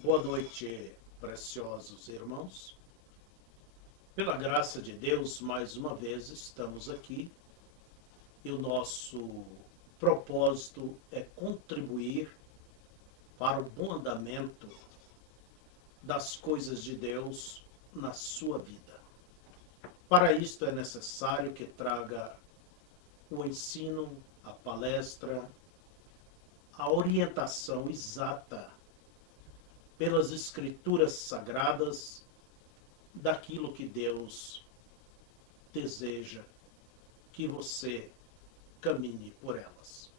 Boa noite, preciosos irmãos. Pela graça de Deus, mais uma vez estamos aqui e o nosso propósito é contribuir para o bom andamento das coisas de Deus na sua vida. Para isto é necessário que traga o ensino, a palestra, a orientação exata pelas Escrituras Sagradas daquilo que Deus deseja que você caminhe por elas.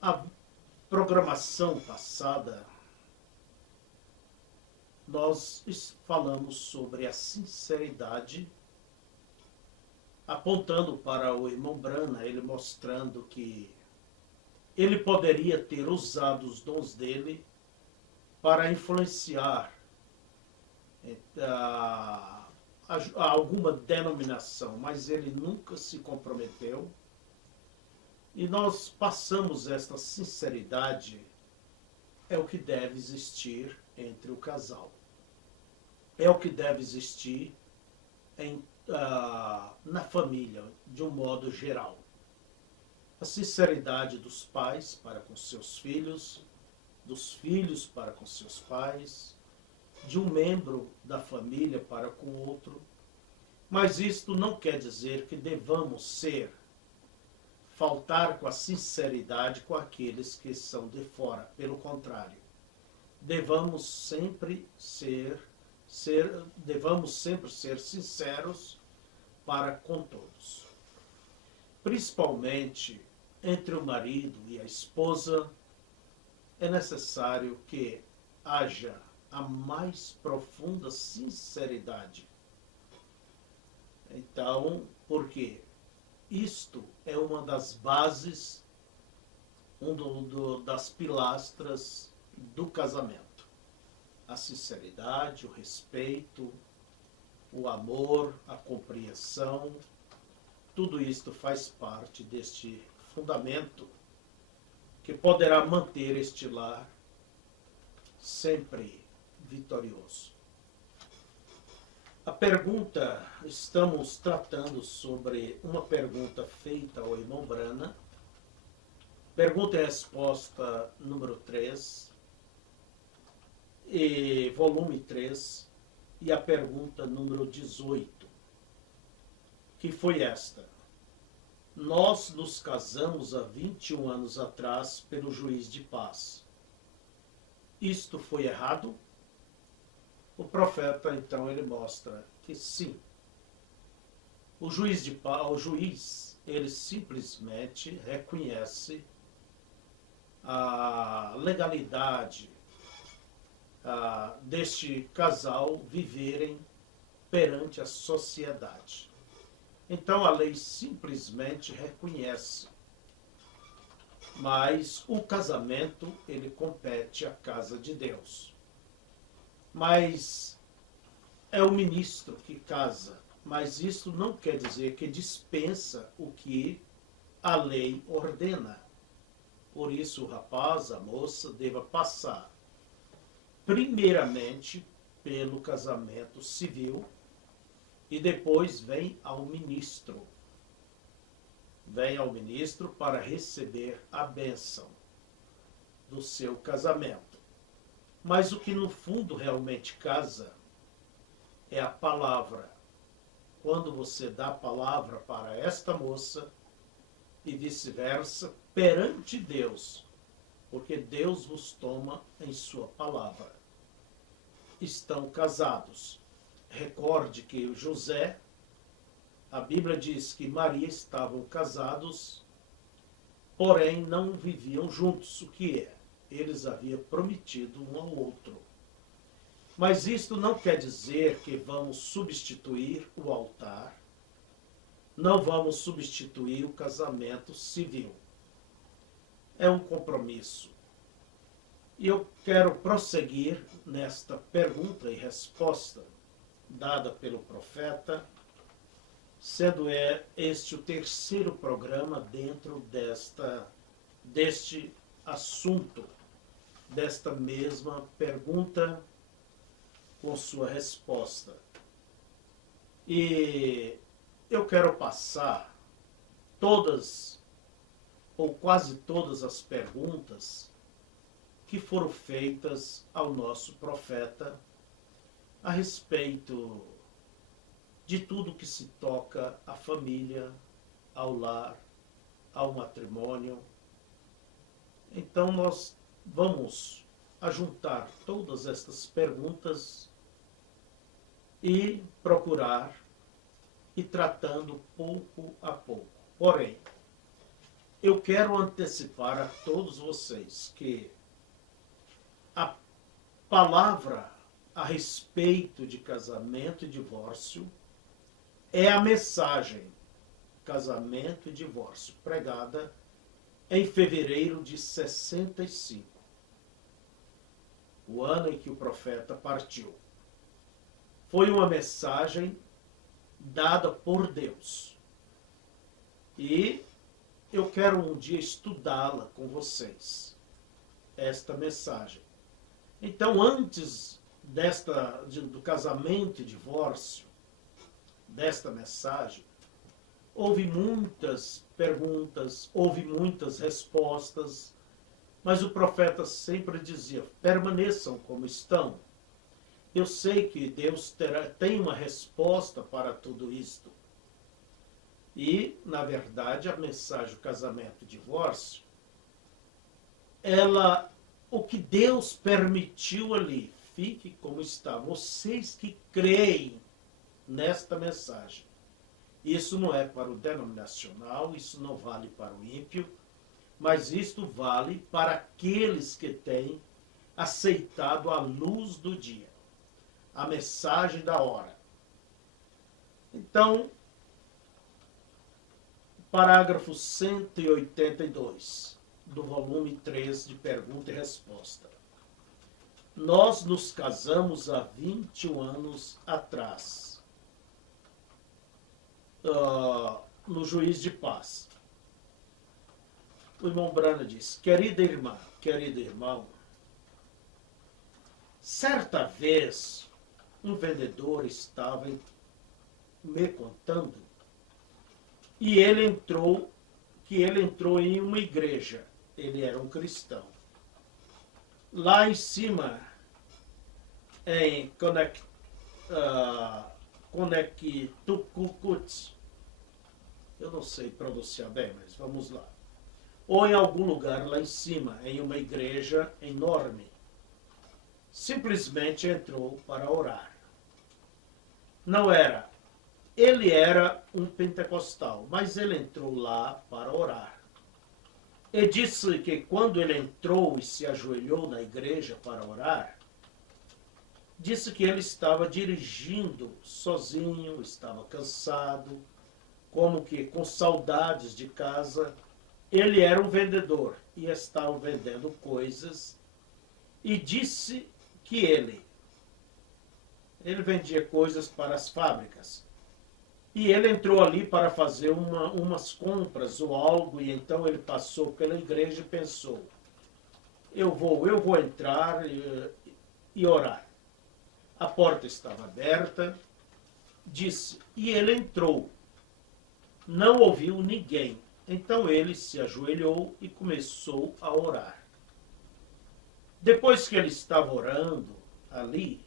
A programação passada, nós falamos sobre a sinceridade, apontando para o irmão Brana, ele mostrando que ele poderia ter usado os dons dele para influenciar alguma denominação, mas ele nunca se comprometeu. E nós passamos esta sinceridade, é o que deve existir entre o casal. É o que deve existir na família, de um modo geral. A sinceridade dos pais para com seus filhos, dos filhos para com seus pais, de um membro da família para com outro. Mas isto não quer dizer que devamos faltar com a sinceridade com aqueles que são de fora. Pelo contrário, devamos sempre ser sinceros para com todos. Principalmente entre o marido e a esposa, é necessário que haja a mais profunda sinceridade. Então, por quê? Isto é uma das bases, das pilastras do casamento. A sinceridade, o respeito, o amor, a compreensão, tudo isto faz parte deste fundamento que poderá manter este lar sempre vitorioso. A pergunta, estamos tratando sobre uma pergunta feita ao irmão Brana, pergunta e resposta número 3, e volume 3, e a pergunta número 18, que foi esta: nós nos casamos há 21 anos atrás pelo juiz de paz. Isto foi errado? O profeta, então, ele mostra que sim. O juiz, ele simplesmente reconhece a legalidade deste casal viverem perante a sociedade. Então a lei simplesmente reconhece. Mas o casamento, ele compete à casa de Deus. Mas é o ministro que casa. Mas isso não quer dizer que dispensa o que a lei ordena. Por isso o rapaz, a moça, deva passar primeiramente pelo casamento civil, e depois vem ao ministro. Vem ao ministro para receber a bênção do seu casamento. Mas o que no fundo realmente casa é a palavra. Quando você dá a palavra para esta moça e vice-versa, perante Deus, porque Deus vos toma em sua palavra. Estão casados. Recorde que José, a Bíblia diz que Maria estavam casados, porém não viviam juntos. O que é? Eles haviam prometido um ao outro. Mas isto não quer dizer que vamos substituir o altar, não vamos substituir o casamento civil. É um compromisso. E eu quero prosseguir nesta pergunta e resposta dada pelo profeta, sendo este o terceiro programa dentro deste assunto desta mesma pergunta com sua resposta. E eu quero passar todas ou quase todas as perguntas que foram feitas ao nosso profeta a respeito de tudo que se toca à família, ao lar, ao matrimônio. Então nós vamos ajuntar todas estas perguntas e procurar ir tratando pouco a pouco. Porém, eu quero antecipar a todos vocês que a palavra a respeito de casamento e divórcio é a mensagem Casamento e Divórcio, pregada em fevereiro de 65, o ano em que o profeta partiu. Foi uma mensagem dada por Deus. E eu quero um dia estudá-la com vocês, esta mensagem. Então, antes do casamento e divórcio, desta mensagem, houve muitas perguntas, houve muitas respostas, mas o profeta sempre dizia: permaneçam como estão. Eu sei que Deus tem uma resposta para tudo isto. E, na verdade, a mensagem do casamento e divórcio, o que Deus permitiu ali, fique como está. Vocês que creem nesta mensagem. Isso não é para o denominacional, isso não vale para o ímpio, mas isto vale para aqueles que têm aceitado a luz do dia, a mensagem da hora. Então, parágrafo 182 do volume 3 de Pergunta e Resposta. Nós nos casamos há 21 anos atrás, no Juiz de Paz. O irmão Brana diz: querida irmã, querido irmão, certa vez um vendedor estava me contando e ele entrou em uma igreja. Ele era um cristão. Lá em cima, em Connecticut, eu não sei pronunciar bem, mas vamos lá. Ou em algum lugar lá em cima, em uma igreja enorme. Simplesmente entrou para orar. Não era. Ele era um pentecostal, mas ele entrou lá para orar. E disse que quando ele entrou e se ajoelhou na igreja para orar, disse que ele estava dirigindo sozinho, estava cansado, como que com saudades de casa. Ele era um vendedor e estava vendendo coisas, e disse que ele vendia coisas para as fábricas. E ele entrou ali para fazer umas compras ou algo, e então ele passou pela igreja e pensou: eu vou entrar e orar. A porta estava aberta, disse, e ele entrou. Não ouviu ninguém. Então ele se ajoelhou e começou a orar. Depois que ele estava orando ali,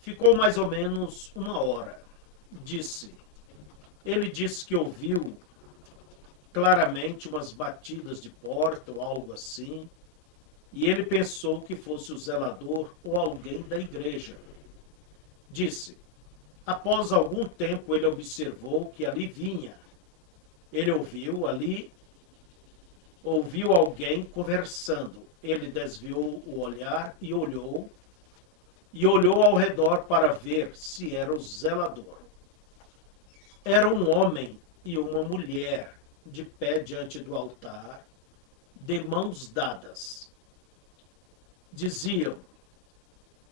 ficou mais ou menos 1 hora. Ele disse que ouviu claramente umas batidas de porta ou algo assim, e ele pensou que fosse o zelador ou alguém da igreja. Disse, após algum tempo ele observou que ali vinha. Ele ouviu alguém conversando. Ele desviou o olhar e olhou ao redor para ver se era o zelador. Era um homem e uma mulher de pé diante do altar, de mãos dadas. Diziam,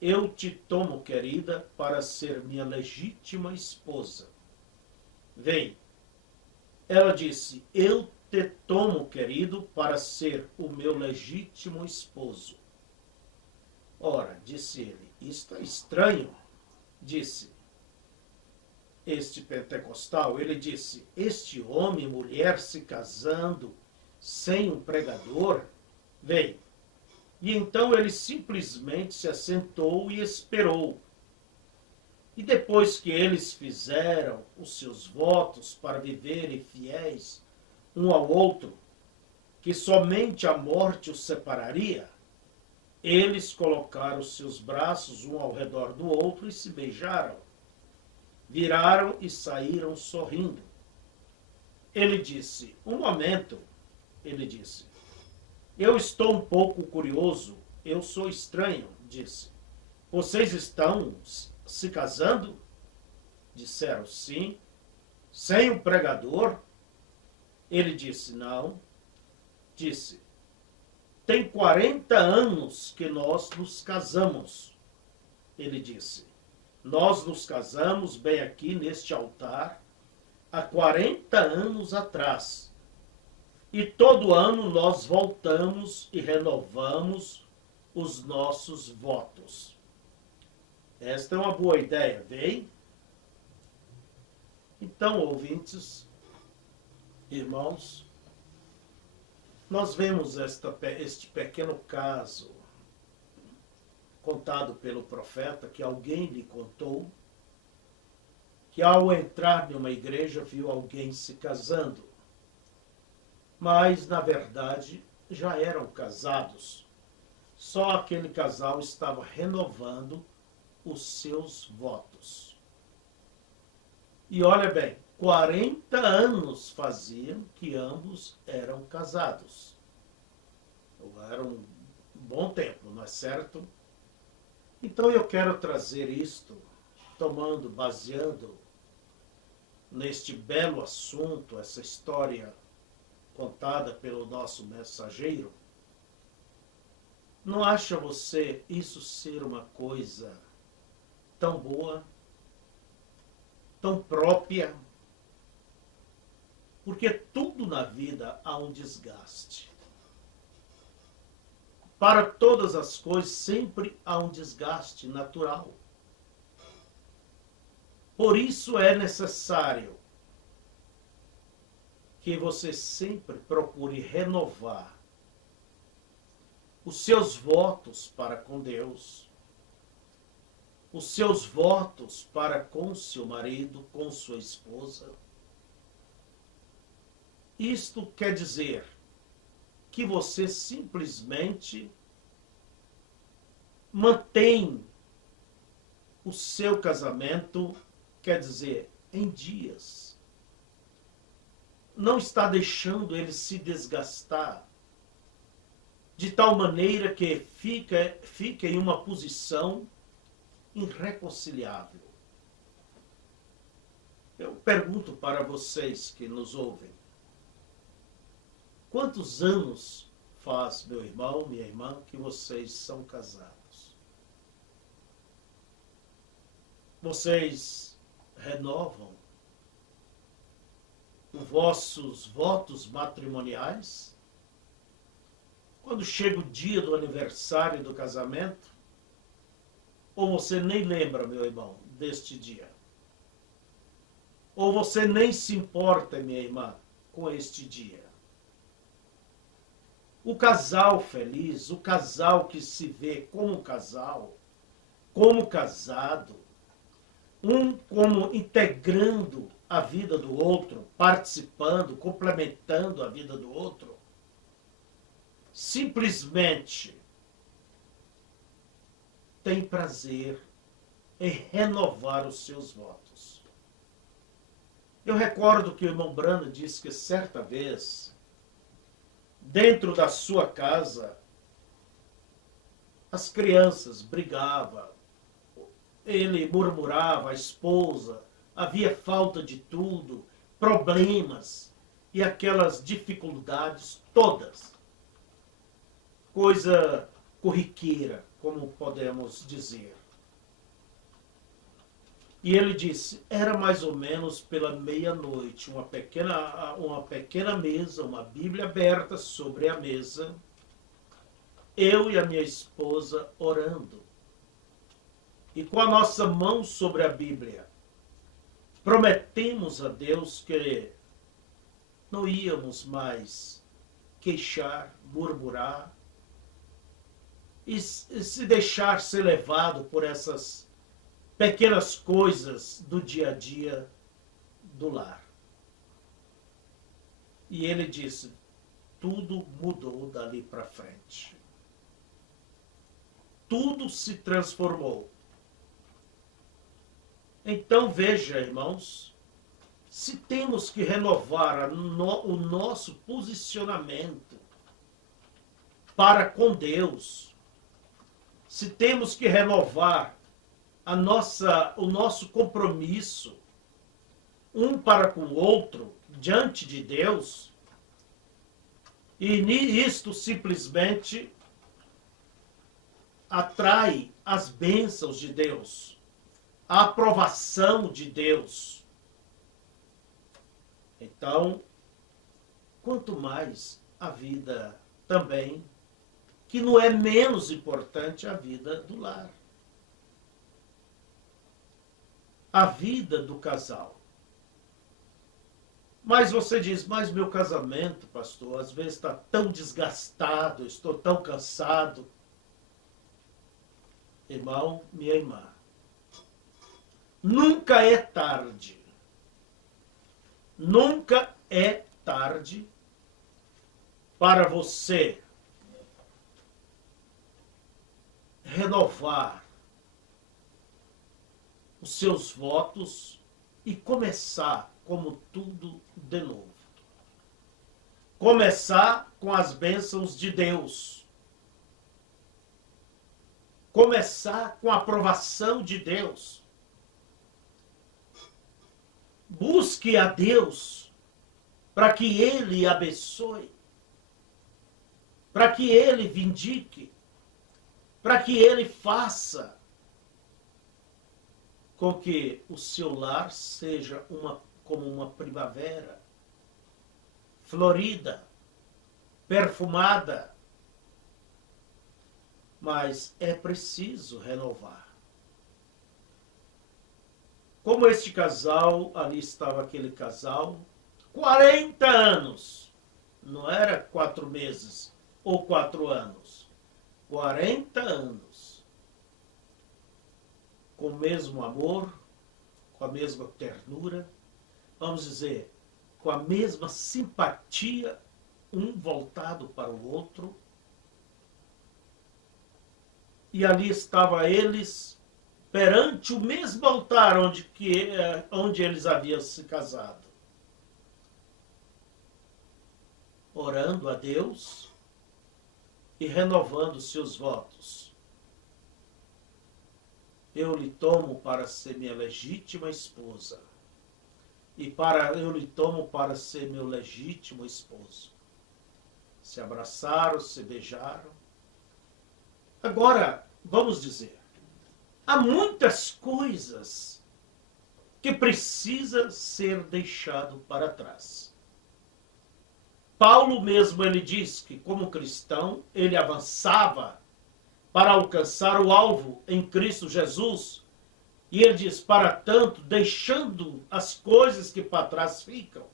eu te tomo, querida, para ser minha legítima esposa. Vem. Ela disse, eu te tomo, querido, para ser o meu legítimo esposo. Ora, disse ele, isto é estranho, disse este pentecostal. Ele disse, este homem e mulher se casando sem um pregador, veio. E então ele simplesmente se assentou e esperou. E depois que eles fizeram os seus votos para viverem fiéis um ao outro, que somente a morte os separaria, eles colocaram seus braços um ao redor do outro e se beijaram. Viraram e saíram sorrindo. Ele disse, um momento, ele disse, eu estou um pouco curioso, eu sou estranho, disse. Vocês estão se casando? Disseram sim. Sem um pregador? Ele disse não. Disse, tem 40 anos que nós nos casamos. Ele disse, nós nos casamos bem aqui neste altar há 40 anos atrás. E todo ano nós voltamos e renovamos os nossos votos. Esta é uma boa ideia, vem? Então, ouvintes, irmãos, nós vemos este pequeno caso contado pelo profeta, que alguém lhe contou, que ao entrar numa igreja viu alguém se casando. Mas, na verdade, já eram casados. Só aquele casal estava renovando os seus votos. E olha bem, 40 anos faziam que ambos eram casados. Era um bom tempo, não é certo? Então eu quero trazer isto, baseando neste belo assunto, essa história contada pelo nosso mensageiro. Não acha você isso ser uma coisa tão boa, tão própria? Porque tudo na vida há um desgaste. Para todas as coisas sempre há um desgaste natural. Por isso é necessário que você sempre procure renovar os seus votos para com Deus, os seus votos para com seu marido, com sua esposa. Isto quer dizer que você simplesmente mantém o seu casamento, quer dizer, em dias. Não está deixando ele se desgastar de tal maneira que fica em uma posição irreconciliável. Eu pergunto para vocês que nos ouvem, quantos anos faz, meu irmão, minha irmã, que vocês são casados? Vocês renovam os vossos votos matrimoniais? Quando chega o dia do aniversário do casamento? Ou você nem lembra, meu irmão, deste dia? Ou você nem se importa, minha irmã, com este dia? O casal feliz, o casal que se vê como casal, como casado, um como integrando a vida do outro, participando, complementando a vida do outro, simplesmente tem prazer em renovar os seus votos. Eu recordo que o irmão Brando disse que certa vez, dentro da sua casa, as crianças brigavam, ele murmurava, a esposa, havia falta de tudo, problemas e aquelas dificuldades todas. Coisa corriqueira, como podemos dizer. E ele disse, era mais ou menos pela meia-noite, uma pequena mesa, uma Bíblia aberta sobre a mesa. eu e a minha esposa orando. E com a nossa mão sobre a Bíblia, prometemos a Deus que não íamos mais queixar, murmurar e se deixar ser levado por essas pequenas coisas do dia a dia do lar. E ele disse, tudo mudou dali para frente. Tudo se transformou. Então veja, irmãos, se temos que renovar o nosso posicionamento para com Deus, se temos que renovar o nosso compromisso um para com o outro diante de Deus, e isto simplesmente atrai as bênçãos de Deus, a aprovação de Deus. Então, quanto mais a vida também, que não é menos importante a vida do lar. A vida do casal. Mas você diz, mas meu casamento, pastor, às vezes está tão desgastado, estou tão cansado. Irmão, minha irmã, nunca é tarde. Nunca é tarde para você renovar os seus votos e começar como tudo de novo. Começar com as bênçãos de Deus. Começar com a aprovação de Deus. Busque a Deus para que Ele abençoe, para que Ele vindique, para que Ele faça com que o seu lar seja como uma primavera, florida, perfumada. Mas é preciso renovar. Como este casal, ali estava aquele casal, 40 anos, não era 4 meses ou 4 anos, 40 anos, com o mesmo amor, com a mesma ternura, vamos dizer, com a mesma simpatia, um voltado para o outro. E ali estavam eles perante o mesmo altar onde eles haviam se casado, orando a Deus e renovando seus votos. Eu lhe tomo para ser minha legítima esposa, e eu lhe tomo para ser meu legítimo esposo. Se abraçaram, se beijaram. Agora, vamos dizer, há muitas coisas que precisa ser deixado para trás. Paulo mesmo, ele diz que como cristão, ele avançava para alcançar o alvo em Cristo Jesus. E ele diz, para tanto, deixando as coisas que para trás ficam.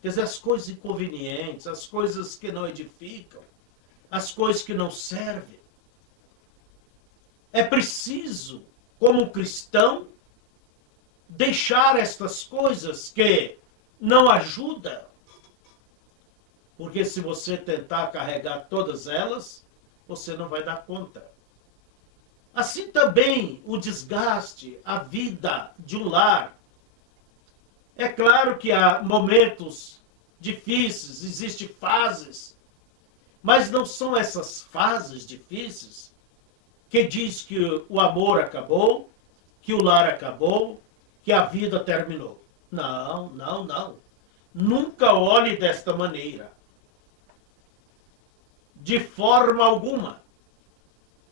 Quer dizer, as coisas inconvenientes, as coisas que não edificam, as coisas que não servem. É preciso, como cristão, deixar estas coisas que não ajudam. Porque se você tentar carregar todas elas, você não vai dar conta. Assim também o desgaste, a vida de um lar. É claro que há momentos difíceis, existem fases, mas não são essas fases difíceis que diz que o amor acabou, que o lar acabou, que a vida terminou. Não, não, não. Nunca olhe desta maneira. De forma alguma.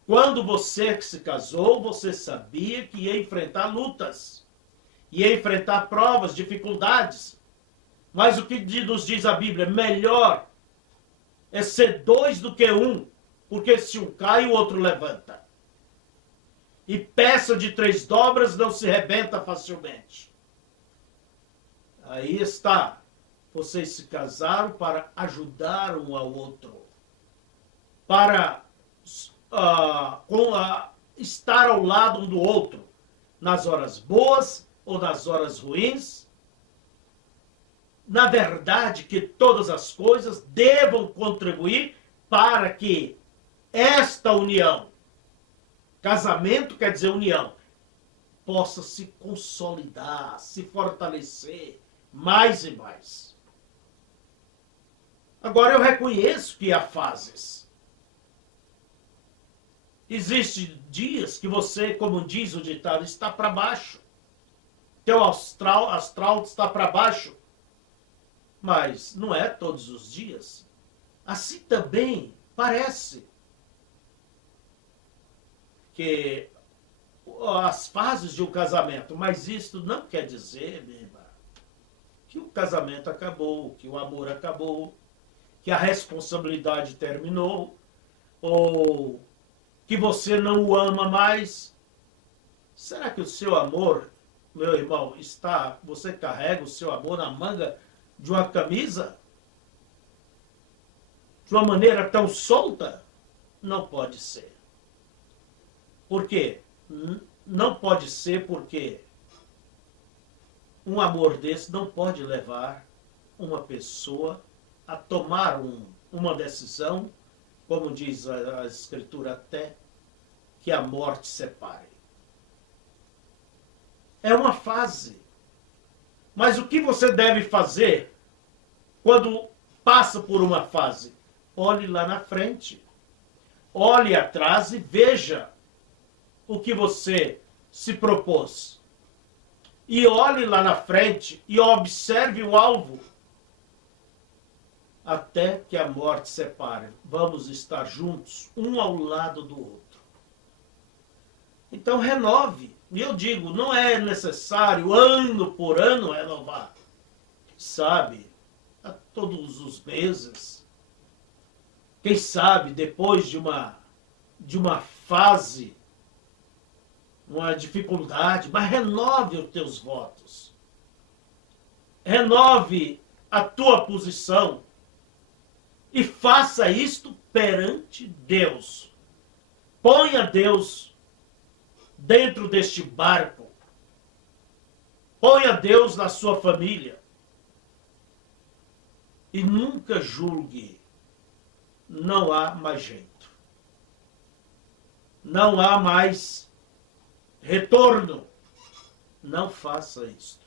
Quando você se casou, você sabia que ia enfrentar lutas, ia enfrentar provas, dificuldades. Mas o que nos diz a Bíblia? Melhor é ser 2 do que 1. Porque se um cai, o outro levanta. E peça de 3 dobras não se rebenta facilmente. Aí está. Vocês se casaram para ajudar um ao outro. Para estar ao lado um do outro. Nas horas boas ou nas horas ruins. Na verdade, que todas as coisas devam contribuir para que esta união, casamento quer dizer união, possa se consolidar, se fortalecer mais e mais. Agora eu reconheço que há fases. Existem dias que você, como diz o ditado, está para baixo. Teu astral está para baixo. Mas não é todos os dias. Assim também parece que as fases de um casamento, mas isto não quer dizer, minha irmã, que o casamento acabou, que o amor acabou, que a responsabilidade terminou, ou que você não o ama mais. Será que o seu amor, meu irmão, você carrega o seu amor na manga de uma camisa? De uma maneira tão solta? Não pode ser. Por quê? Não pode ser porque um amor desse não pode levar uma pessoa a tomar uma decisão, como diz a Escritura, até que a morte separe. É uma fase. Mas o que você deve fazer quando passa por uma fase? Olhe lá na frente. Olhe atrás e veja o que você se propôs. E olhe lá na frente e observe o alvo. Até que a morte separe. Vamos estar juntos, um ao lado do outro. Então renove. E eu digo, não é necessário ano por ano renovar. Sabe, a todos os meses. Quem sabe depois de uma fase, uma dificuldade, mas renove os teus votos. Renove a tua posição. E faça isto perante Deus. Ponha Deus dentro deste barco. Ponha Deus na sua família. E nunca julgue. Não há mais jeito. Não há mais retorno. Não faça isto.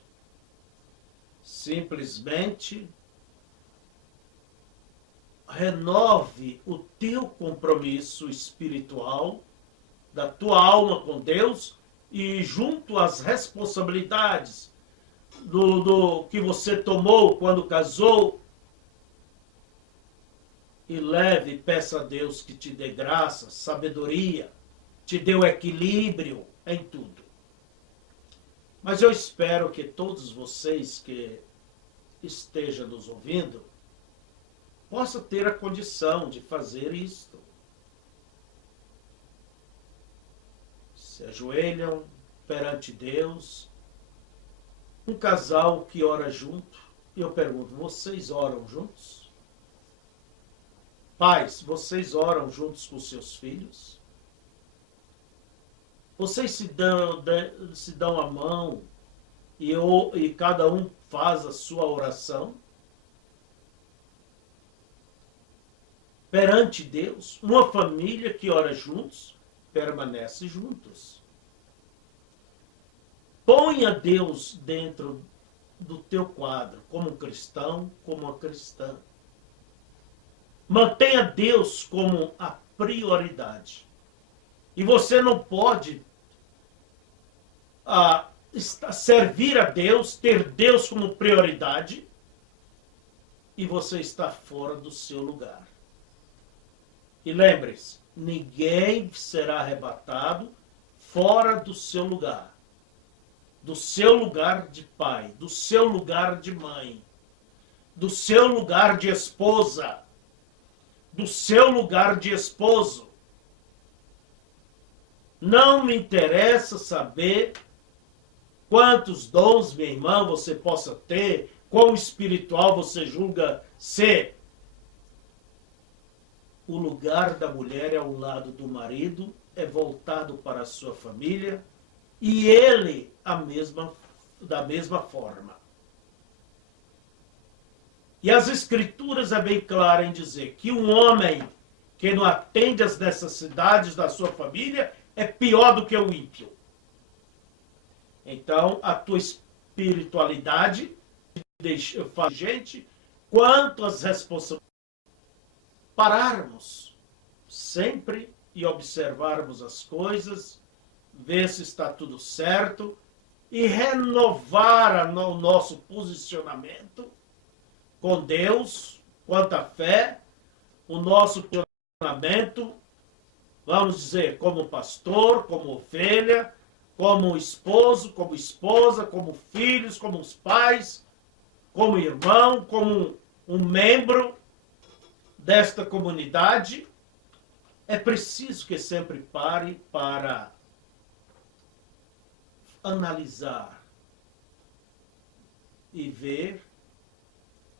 Simplesmente renove o teu compromisso espiritual da tua alma com Deus e junto às responsabilidades do que você tomou quando casou, e leve e peça a Deus que te dê graça, sabedoria, te dê o equilíbrio em tudo. Mas eu espero que todos vocês que estejam nos ouvindo possam ter a condição de fazer isto. Se ajoelham perante Deus, um casal que ora junto, e eu pergunto, vocês oram juntos? Pais, vocês oram juntos com seus filhos? Vocês se dão a mão e cada um faz a sua oração? Perante Deus, uma família que ora juntos, permanece juntos. Ponha Deus dentro do teu quadro, como um cristão, como uma cristã. Mantenha Deus como a prioridade. E você não pode servir a Deus, ter Deus como prioridade, e você está fora do seu lugar. E lembre-se, ninguém será arrebatado fora do seu lugar. Do seu lugar de pai, do seu lugar de mãe, do seu lugar de esposa, do seu lugar de esposo. Não me interessa saber quantos dons, minha irmã, você possa ter, quão espiritual você julga ser. O lugar da mulher é ao lado do marido, é voltado para a sua família, e ele da mesma forma. E as Escrituras é bem clara em dizer que um homem que não atende às necessidades da sua família é pior do que o ímpio. Então, a tua espiritualidade faz gente quanto às responsabilidades. Pararmos sempre e observarmos as coisas, ver se está tudo certo e renovar o nosso posicionamento com Deus, quanto à fé, o nosso posicionamento, vamos dizer, como pastor, como ovelha, como esposo, como esposa, como filhos, como os pais, como irmão, como um membro desta comunidade. É preciso que sempre pare para analisar e ver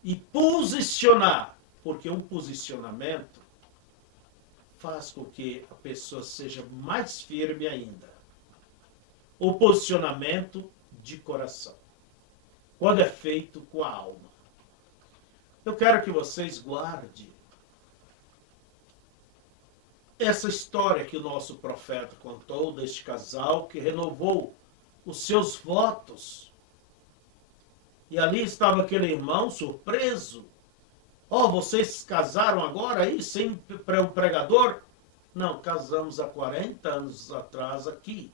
e posicionar, porque um posicionamento faz com que a pessoa seja mais firme ainda. O posicionamento de coração, quando é feito com a alma. Eu quero que vocês guardem essa história que o nosso profeta contou deste casal que renovou os seus votos. E ali estava aquele irmão surpreso. Oh, vocês casaram agora aí sem um pregador? Não, casamos há 40 anos atrás aqui.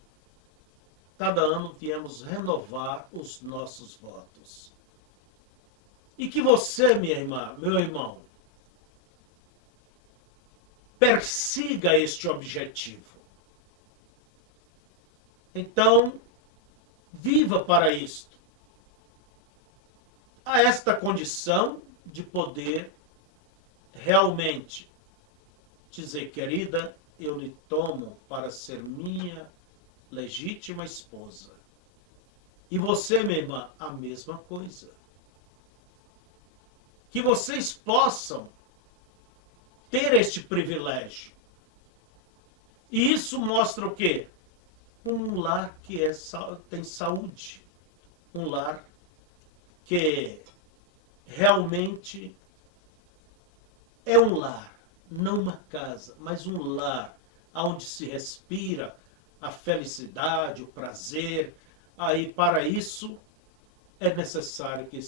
Cada ano viemos renovar os nossos votos. E que você, minha irmã, meu irmão, persiga este objetivo. Então, viva para isto. A esta condição de poder realmente dizer, querida, eu lhe tomo para ser minha legítima esposa. E você, minha irmã, a mesma coisa. Que vocês possam ter este privilégio. E isso mostra o quê? Um lar que tem saúde. Um lar que realmente é um lar, não uma casa, mas um lar onde se respira a felicidade, o prazer. Aí, para isso, é necessário que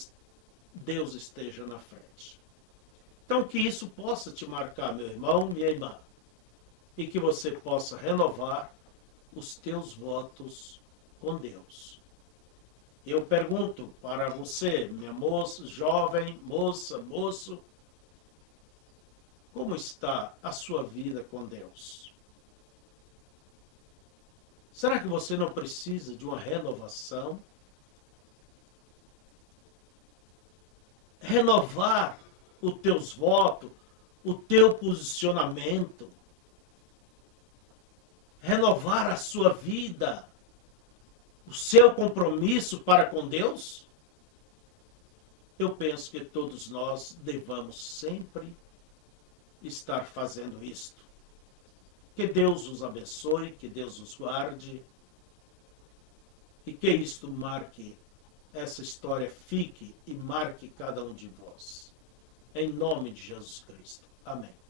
Deus esteja na frente. Então, que isso possa te marcar, meu irmão, minha irmã, e que você possa renovar os teus votos com Deus. Eu pergunto para você, minha moça, jovem, moça, moço, como está a sua vida com Deus? Será que você não precisa de uma renovação? Renovar os teus votos, o teu posicionamento, renovar a sua vida, o seu compromisso para com Deus? Eu penso que todos nós devamos sempre estar fazendo isto. Que Deus os abençoe, que Deus os guarde e que isto marque, essa história fique e marque cada um de vós. Em nome de Jesus Cristo. Amém.